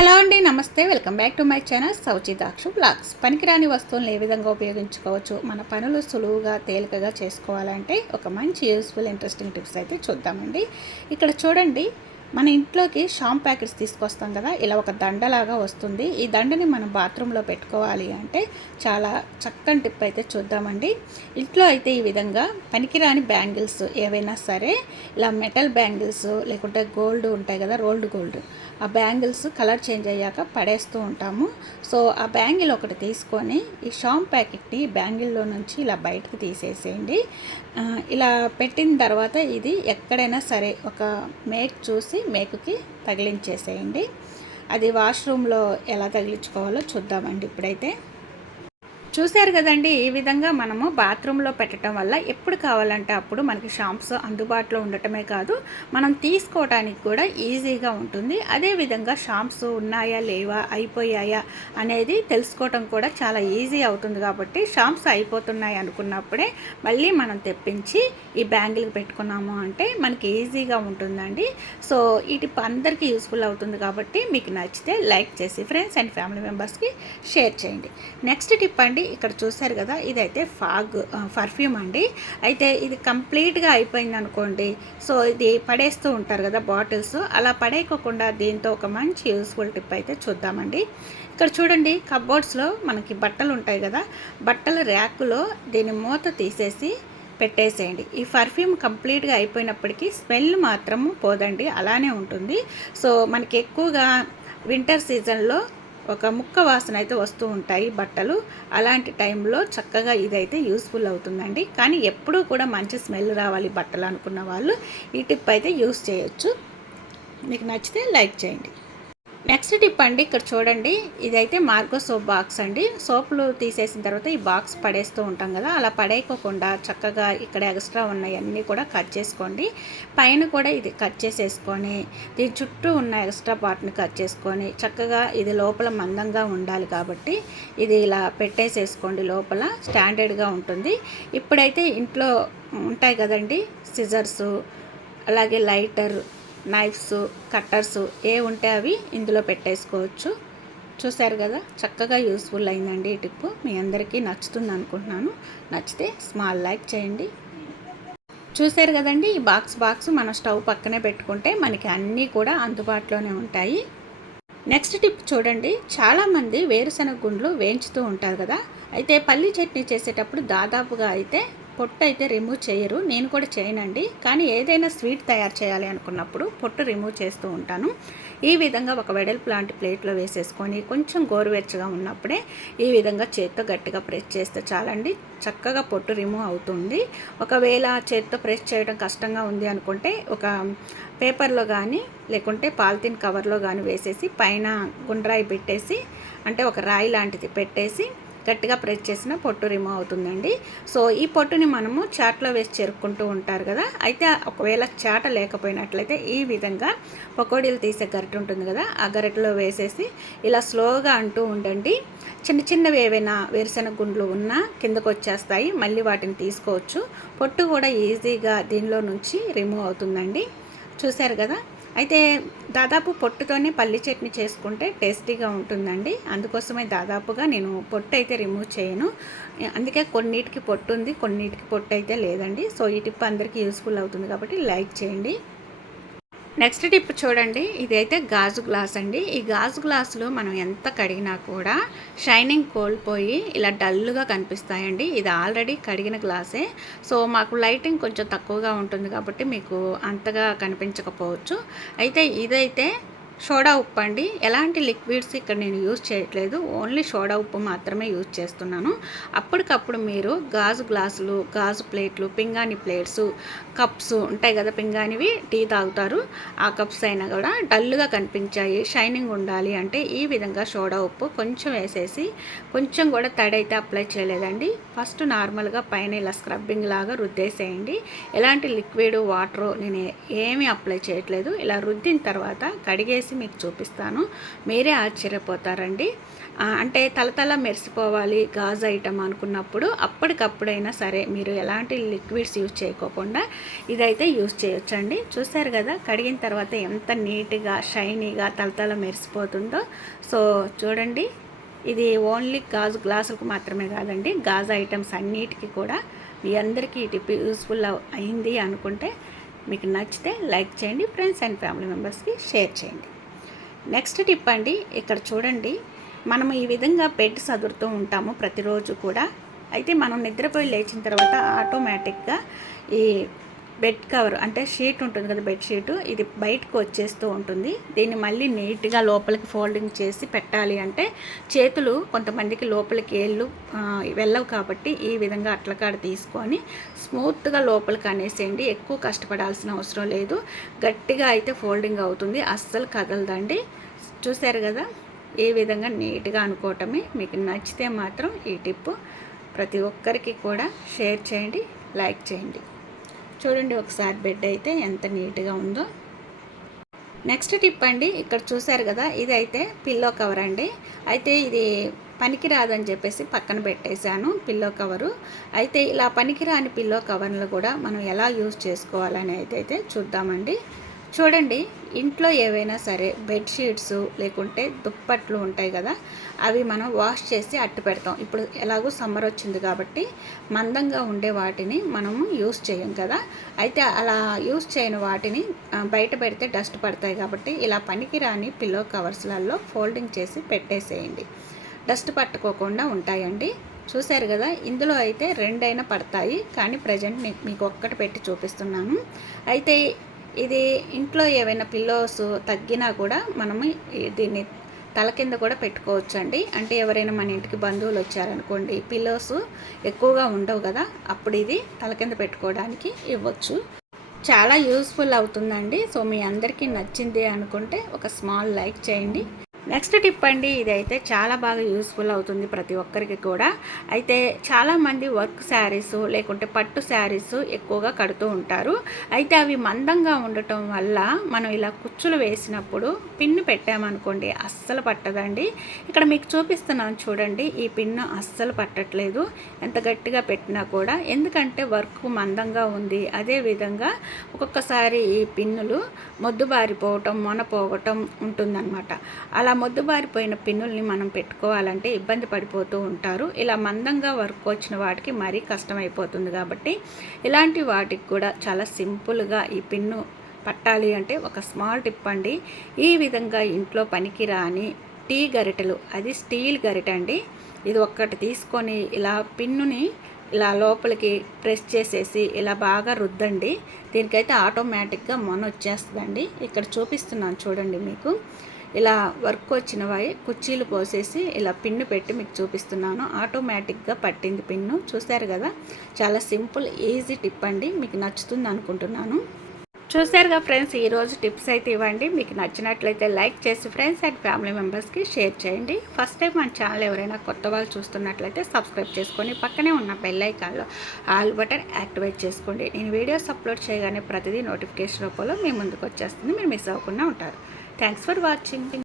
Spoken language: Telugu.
హలో అండి, నమస్తే. Welcome back to my channel Souchitakshu blogs. పనికిరాని వస్తువులను ఏ విధంగా ఉపయోగించుకోవచ్చు, మన పనులు సులువుగా తేలికగా చేసుకోవాలంటే ఒక మంచి యూస్ఫుల్ ఇంట్రెస్టింగ్ టిప్స్ అయితే చూద్దామండి. ఇక్కడ చూడండి, మన ఇంట్లోకి షాంపూ ప్యాకెట్స్ తీసుకొస్తాం కదా, ఇలా ఒక దండలాగా వస్తుంది. ఈ దండని మనం బాత్రూంలో పెట్టుకోవాలి అంటే చాలా చక్కని టిప్ అయితే చూద్దామండి. ఇంట్లో అయితే ఈ విధంగా పనికిరాని బ్యాంగిల్స్ ఏవైనా సరే, ఇలా మెటల్ బ్యాంగిల్స్ లేకుంటే గోల్డ్ ఉంటాయి కదా, రోల్డ్ గోల్డ్, ఆ బ్యాంగిల్స్ కలర్ చేంజ్ అయ్యాక పడేస్తూ ఉంటాము. సో ఆ బ్యాంగిల్ ఒకటి తీసుకొని ఈ షాంపూ ప్యాకెట్ని బ్యాంగిల్లో నుంచి ఇలా బయటకు తీసేసేయండి. ఇలా పెట్టిన తర్వాత ఇది ఎక్కడైనా సరే ఒక మేక్ చూసి మేకుకి తగిలించేసేయండి. అది వాష్రూమ్లో ఎలా తగిలించుకోవాలో చూద్దామండి. ఇప్పుడైతే చూశారు కదండి, ఈ విధంగా మనము బాత్రూంలో పెట్టడం వల్ల ఎప్పుడు కావాలంటే అప్పుడు మనకి షాంప్స్ అందుబాటులో ఉండటమే కాదు, మనం తీసుకోవడానికి కూడా ఈజీగా ఉంటుంది. అదేవిధంగా షాంప్స్ ఉన్నాయా లేవా, అయిపోయాయా అనేది తెలుసుకోవటం కూడా చాలా ఈజీ అవుతుంది. కాబట్టి షాంప్స్ అయిపోతున్నాయి అనుకున్నప్పుడే మళ్ళీ మనం తెప్పించి ఈ బ్యాంగిల్కి పెట్టుకున్నాము అంటే మనకి ఈజీగా ఉంటుందండి. సో ఈ టిప్ అందరికీ యూస్ఫుల్ అవుతుంది. కాబట్టి మీకు నచ్చితే లైక్ చేసి ఫ్రెండ్స్ అండ్ ఫ్యామిలీ మెంబర్స్కి షేర్ చేయండి. నెక్స్ట్ టిప్ అండి, ఇక్కడ చూసారు కదా, ఇదైతే పర్ఫ్యూమ్ అండి. అయితే ఇది కంప్లీట్గా అయిపోయింది అనుకోండి, సో ఇది పడేస్తూ ఉంటారు కదా బాటిల్స్, అలా పడేయకుండా దీంతో ఒక మంచి యూస్ఫుల్ టిప్ అయితే చూద్దామండి. ఇక్కడ చూడండి, కబోర్డ్స్లో మనకి బట్టలు ఉంటాయి కదా, బట్టల ర్యాకులో దీని మూత తీసేసి పెట్టేసేయండి. ఈ పర్ఫ్యూమ్ కంప్లీట్గా అయిపోయినప్పటికీ స్మెల్ మాత్రము పోదండి, అలానే ఉంటుంది. సో మనకి ఎక్కువగా వింటర్ సీజన్లో ఒక ముక్క వాసన అయితే వస్తూ ఉంటాయి బట్టలు. అలాంటి టైంలో చక్కగా ఇదైతే యూస్ఫుల్ అవుతుందండి. కానీ ఎప్పుడూ కూడా మంచి స్మెల్ రావాలి బట్టలు అనుకున్న వాళ్ళు ఈ టిప్ అయితే యూస్ చేయొచ్చు. మీకు నచ్చితే లైక్ చేయండి. నెక్స్ట్ టిప్ అండి, ఇక్కడ చూడండి, ఇదైతే మార్గో సోప్ బాక్స్ అండి. సోపులు తీసేసిన తర్వాత ఈ బాక్స్ పడేస్తూ ఉంటాం కదా, అలా పడేయకుండా చక్కగా ఇక్కడ ఎక్స్ట్రా ఉన్నాయన్నీ కూడా కట్ చేసుకోండి. పైన కూడా ఇది కట్ చేసేసుకొని దీని చుట్టూ ఉన్న ఎక్స్ట్రా పార్ట్ని కట్ చేసుకొని చక్కగా ఇది లోపల మందంగా ఉండాలి కాబట్టి ఇది ఇలా పెట్టేసేసుకోండి. లోపల స్టాండర్డ్గా ఉంటుంది. ఇప్పుడైతే ఇంట్లో ఉంటాయి కదండి, సిజర్సు, అలాగే లైటర్, నైఫ్స్, కట్టర్స్ ఏ ఉంటే అవి ఇందులో పెట్టేసుకోవచ్చు. చూశారు కదా, చక్కగా యూస్ఫుల్ అయిందండి ఈ టిప్పు. మీ అందరికీ నచ్చుతుంది అనుకుంటున్నాను. నచ్చితే స్మాల్ లైక్ చేయండి. చూశారు కదండి, ఈ బాక్స్ మన స్టవ్ పక్కనే పెట్టుకుంటే మనకి అన్నీ కూడా అందుబాటులోనే ఉంటాయి. నెక్స్ట్ టిప్ చూడండి, చాలామంది వేరుశనగ గుండ్లు వేయించుతూ ఉంటారు కదా, అయితే పల్లి చట్నీ చేసేటప్పుడు దాదాపుగా అయితే పొట్టు అయితే రిమూవ్ చేయరు. నేను కూడా చేయనండి. కానీ ఏదైనా స్వీట్ తయారు చేయాలి అనుకున్నప్పుడు పొట్టు రిమూవ్ చేస్తూ ఉంటాను. ఈ విధంగా ఒక వెడల్పు లాంటి ప్లేట్లో వేసేసుకొని కొంచెం గోరువెచ్చగా ఉన్నప్పుడే ఈ విధంగా చేత్తో గట్టిగా ప్రెస్ చేస్తే చాలండి, చక్కగా పొట్టు రిమూవ్ అవుతుంది. ఒకవేళ చేత్తో ప్రెస్ చేయడం కష్టంగా ఉంది అనుకుంటే ఒక పేపర్లో కానీ లేకుంటే పాలిథిన్ కవర్లో కానీ వేసేసి పైన గుండ్రాయి పెట్టేసి, అంటే ఒక రాయి లాంటిది పెట్టేసి గట్టిగా ప్రెస్ చేసిన పొట్టు రిమూవ్ అవుతుందండి. సో ఈ పొట్టుని మనము చాట్లో వేసి చెరుక్కుంటూ ఉంటారు కదా, అయితే ఒకవేళ చాట లేకపోయినట్లయితే ఈ విధంగా పకోడీలు తీసే గరిటె ఉంటుంది కదా, ఆ గరిటెలో వేసేసి ఇలా స్లోగా అంటూ ఉండండి. చిన్నవి ఏవైనా వేరుశనగ గుండ్లు ఉన్నా కిందకు వచ్చేస్తాయి, మళ్ళీ వాటిని తీసుకోవచ్చు. పొట్టు కూడా ఈజీగా దీనిలో నుంచి రిమూవ్ అవుతుందండి. చూశారు కదా, అయితే దాదాపు పొట్టుతోనే పల్లి చట్నీ చేసుకుంటే టేస్టీగా ఉంటుందండి. అందుకోసమే దాదాపుగా నేను పొట్టు అయితే రిమూవ్ చేయను. అందుకే కొన్నిటికి పొట్టు ఉంది, కొన్నిటికి పొట్టు అయితే లేదండి. సో ఈ టిప్ అందరికీ యూస్ఫుల్ అవుతుంది కాబట్టి లైక్ చేయండి. నెక్స్ట్ టిప్ చూడండి, ఇదైతే గాజు గ్లాస్ అండి. ఈ గాజు గ్లాసులు మనం ఎంత కడిగినా కూడా షైనింగ్ కోల్పోయి ఇలా డల్గా కనిపిస్తాయండి. ఇది ఆల్రెడీ కడిగిన గ్లాసే. సో మాకు లైటింగ్ కొంచెం తక్కువగా ఉంటుంది కాబట్టి మీకు అంతగా కనిపించకపోవచ్చు. అయితే ఇదైతే సోడా ఉప్పు అండి. ఎలాంటి లిక్విడ్స్ ఇక్కడ నేను యూజ్ చేయట్లేదు, ఓన్లీ సోడా ఉప్పు మాత్రమే యూజ్ చేస్తున్నాను. అప్పటికప్పుడు మీరు గాజు గ్లాసులు, గాజు ప్లేట్లు, పింగాణి ప్లేట్స్, కప్స్ ఉంటాయి కదా, పింగాణివి టీ తాగుతారు, ఆ కప్స్ అయినా కూడా డల్గా కనిపించాయి, షైనింగ్ ఉండాలి అంటే ఈ విధంగా సోడా ఉప్పు కొంచెం వేసేసి, కొంచెం కూడా తడి అయితే అప్లై చేయలేదండి, ఫస్ట్ నార్మల్గా పైన ఇలా స్క్రబ్బింగ్ లాగా రుద్దేసేయండి. ఎలాంటి లిక్విడ్ వాటర్ నేను ఏమీ అప్లై చేయట్లేదు. ఇలా రుద్దిన తర్వాత కడిగేసి చేసి మీకు చూపిస్తాను. మీరే ఆశ్చర్యపోతారండి. అంటే తలతల మెరిసిపోవాలి గాజు ఐటమ్ అనుకున్నప్పుడు అప్పటికప్పుడైనా సరే మీరు ఎలాంటి లిక్విడ్స్ యూజ్ చేయకోకుండా ఇదైతే యూజ్ చేయొచ్చండి. చూసారు కదా, కడిగిన తర్వాత ఎంత నీట్గా షైనీగా తలతల మెరిసిపోతుందో. సో చూడండి, ఇది ఓన్లీ గాజు గ్లాసులకు మాత్రమే కాదండి, గాజు ఐటమ్స్ అన్నిటికీ కూడా మీ అందరికీ ఈ టిప్ యూస్ఫుల్ అయింది అనుకుంటే మీకు నచ్చితే లైక్ చేయండి, ఫ్రెండ్స్ అండ్ ఫ్యామిలీ మెంబర్స్కి షేర్ చేయండి. నెక్స్ట్ టిప్ అండి, ఇక్కడ చూడండి, మనము ఈ విధంగా బెడ్ సదురుతూ ఉంటాము ప్రతిరోజు కూడా. అయితే మనం నిద్రపోయి లేచిన తర్వాత ఆటోమేటిక్గా ఈ బెడ్ కవర్ అంటే షీట్ ఉంటుంది కదా, బెడ్ షీటు, ఇది బయటకు వచ్చేస్తూ ఉంటుంది. దీన్ని మళ్ళీ నీట్గా లోపలికి ఫోల్డింగ్ చేసి పెట్టాలి అంటే చేతులు కొంతమందికి లోపలికి ఏళ్ళు వెళ్ళవు కాబట్టి ఈ విధంగా అట్లకాడ తీసుకొని స్మూత్గా లోపలికి అనేసేయండి. ఎక్కువ కష్టపడాల్సిన అవసరం లేదు. గట్టిగా అయితే ఫోల్డింగ్ అవుతుంది, అస్సలు కదలదండి. చూసారు కదా, ఈ విధంగా నీట్గా అనుకోవటమే. మీకు నచ్చితే మాత్రం ఈ టిప్పు ప్రతి ఒక్కరికి కూడా షేర్ చేయండి, లైక్ చేయండి. చూడండి ఒకసారి బెడ్ అయితే ఎంత నీట్గా ఉందో. నెక్స్ట్ టిప్ అండి, ఇక్కడ చూసారు కదా, ఇది అయితే పిల్లో కవర్ అండి. అయితే ఇది పనికిరాదని చెప్పేసి పక్కన పెట్టేశాను పిల్లో కవరు. అయితే ఇలా పనికిరాని పిల్లో కవర్లు కూడా మనం ఎలా యూజ్ చేసుకోవాలని అయితే చూద్దామండి. చూడండి, ఇంట్లో ఏవైనా సరే బెడ్షీట్స్ లేకుంటే దుప్పట్లు ఉంటాయి కదా, అవి మనం వాష్ చేసి అట్టు పెడతాం. ఇప్పుడు ఎలాగో సమ్మర్ వచ్చింది కాబట్టి మందంగా ఉండే వాటిని మనము యూస్ చేయం కదా. అయితే అలా యూస్ చేయని వాటిని బయట పెడితే డస్ట్ పడతాయి కాబట్టి ఇలా పనికిరాని పిల్లో కవర్స్లలో ఫోల్డింగ్ చేసి పెట్టేసేయండి. డస్ట్ పట్టుకోకుండా ఉంటాయండి. చూశారు కదా, ఇందులో అయితే 2 అయినా పడతాయి, కానీ ప్రజెంట్ మీకు ఒక్కటి పెట్టి చూపిస్తున్నాను. అయితే ఇది ఇంట్లో ఏవైనా పిల్లోస్ తగ్గినా కూడా మనము దీన్ని తల కింద కూడా పెట్టుకోవచ్చు అండి. అంటే ఎవరైనా మన ఇంటికి బంధువులు వచ్చారనుకోండి, పిల్లోస్ ఎక్కువగా ఉండవు కదా, అప్పుడు ఇది తల కింద పెట్టుకోవడానికి ఇవ్వచ్చు. చాలా యూస్ఫుల్ అవుతుందండి. సో మీ అందరికీ నచ్చింది అనుకుంటే ఒక స్మాల్ లైక్ చేయండి. నెక్స్ట్ టిప్ అండి, ఇదైతే చాలా బాగా యూస్ఫుల్ అవుతుంది ప్రతి ఒక్కరికి కూడా. అయితే చాలామంది వర్క్ శారీస్ లేకుంటే పట్టు శారీస్ ఎక్కువగా కడుతూ ఉంటారు. అయితే అవి మందంగా ఉండటం వల్ల మనం ఇలా కుచ్చులు వేసినప్పుడు పిన్ను పెట్టామనుకోండి అస్సలు పట్టదండి. ఇక్కడ మీకు చూపిస్తున్నాను చూడండి, ఈ పిన్ను అస్సలు పట్టట్లేదు ఎంత గట్టిగా పెట్టినా కూడా, ఎందుకంటే వర్క్ మందంగా ఉంది. అదేవిధంగా ఒక్కొక్కసారి ఈ పిన్నులు మొద్దుబారిపోవటం మొనపోవటం ఉంటుందన్నమాట. అలా మొద్దుబారిపోయిన పిన్నుల్ని మనం పెట్టుకోవాలంటే ఇబ్బంది పడిపోతూ ఉంటారు. ఇలా మందంగా వర్క్ వచ్చిన వాటికి మరీ కష్టమైపోతుంది కాబట్టి ఇలాంటి వాటికి కూడా చాలా సింపుల్గా ఈ పిన్ను పట్టాలి అంటే ఒక స్మాల్ టిప్ అండి. ఈ విధంగా ఇంట్లో పనికిరాని టీ గరిటెలు, అది స్టీల్ గరిటె అండి, ఇది ఒక్కటి తీసుకొని ఇలా పిన్నుని ఇలా లోపలికి ప్రెస్ చేసేసి ఇలా బాగా రుద్దండి. దీనికైతే ఆటోమేటిక్గా మొన వచ్చేస్తుందండి. ఇక్కడ చూపిస్తున్నాను చూడండి, మీకు ఇలా వర్క్ వచ్చినవి కుర్చీలు పోసేసి ఇలా పిన్ను పెట్టి మీకు చూపిస్తున్నాను. ఆటోమేటిక్గా పట్టింది పిన్ను. చూశారు కదా, చాలా సింపుల్ ఈజీ టిప్ అండి. మీకు నచ్చుతుంది అనుకుంటున్నాను. చూశారుగా ఫ్రెండ్స్, ఈరోజు టిప్స్ అయితే ఇవ్వండి. మీకు నచ్చినట్లయితే లైక్ చేసి ఫ్రెండ్స్ అండ్ ఫ్యామిలీ మెంబర్స్కి షేర్ చేయండి. ఫస్ట్ టైం మన ఛానల్ ఎవరైనా కొత్త వాళ్ళు చూస్తున్నట్లయితే సబ్స్క్రైబ్ చేసుకొని పక్కనే ఉన్న బెల్ ఐకాన్లో ఆల్ బటన్ యాక్టివేట్ చేసుకోండి. నేను వీడియోస్ అప్లోడ్ చేయగానే ప్రతిదీ నోటిఫికేషన్ రూపంలో మీ ముందుకు వచ్చేస్తుంది, మీరు మిస్ అవ్వకుండా ఉంటారు. Thanks for watching.